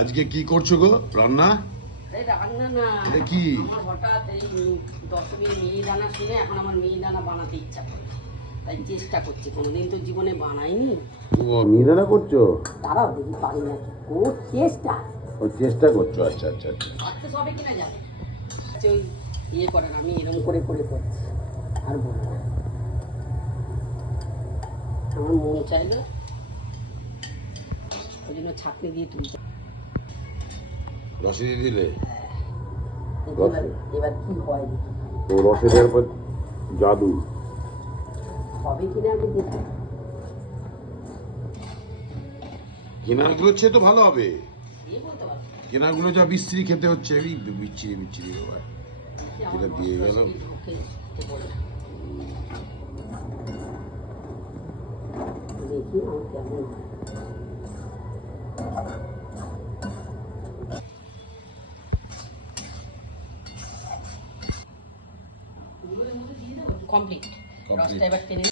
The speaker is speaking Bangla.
আজকে কি করছো গো রান্না? রান্না না, এটা কি? আমার হঠাৎ এই দশমীর মিহিদানা শুনে এখন আমার মিহিদানা বানাতে ইচ্ছা করে, তাই চেষ্টা করছি। কোনোদিন তো জীবনে বানাইনি। ও মিহিদানা করছো? তারাও দেখি পারি না কি চেষ্টা। ও চেষ্টা করছো, আচ্ছা আচ্ছা আচ্ছা। আজকে সবে কিনা যাবে ওই ইয়ে করেন, আমি এরকম করে করে করছি আর বলবো না। আমার মন চাইলো ওই জন্য ছাঁকনি দিয়ে তুলতে। রসে দিয়ে দিলে? এবার কি হয় দেখি। তো রসে দেওয়ার পর জাদু হবে কিনা আমি দেখি। কেনাগুলো চেয়ে তো ভালো হবে। এ বলতে পারবো কেনাগুলো যা বিশ্রী খেতে হচ্ছে, এই বিচ্ছিরি বিচ্ছিরি ব্যাপার। এটা দিয়ে গেল। দেখি আমার কেমন কমপ্লিট। রসটা এবার টেনে